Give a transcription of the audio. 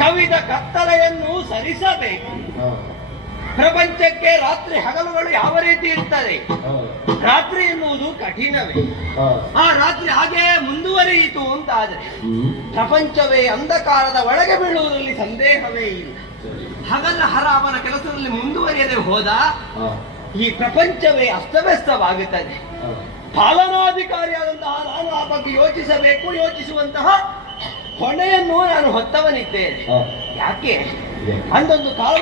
ಕವಿದ ಕತ್ತಲೆಯನ್ನು ಸರಿಸಬೇಕು. ಪ್ರಪಂಚಕ್ಕೆ ರಾತ್ರಿ ಹಗಲುಗಳು ಯಾವ ರೀತಿ ಇರ್ತದೆ? ರಾತ್ರಿ ಎನ್ನುವುದು ಕಠಿಣವೇ. ಆ ರಾತ್ರಿ ಹಾಗೆ ಮುಂದುವರಿಯಿತು ಅಂತಾದ್ರೆ ಪ್ರಪಂಚವೇ ಅಂಧಕಾರದ ಒಳಗೆ ಬೀಳುವುದರಲ್ಲಿ ಸಂದೇಹವೇ ಇಲ್ಲ. ಹಗಲ ಹರಾಮನ ಕೆಲಸದಲ್ಲಿ ಮುಂದುವರಿಯದೆ ಹೋದ ಈ ಪ್ರಪಂಚವೇ ಅಸ್ತವ್ಯಸ್ತವಾಗುತ್ತದೆ. ಪಾಲನಾಧಿಕಾರಿಯಾದಂತಹ ನಾನು ಆ ಬಗ್ಗೆ ಯೋಚಿಸಬೇಕು. ಯೋಚಿಸುವಂತಹ ಹೊಣೆಯನ್ನು ನಾನು ಹೊತ್ತವನಿದ್ದೇನೆ. ಯಾಕೆ ಅಂದೊಂದು ಕಾಲ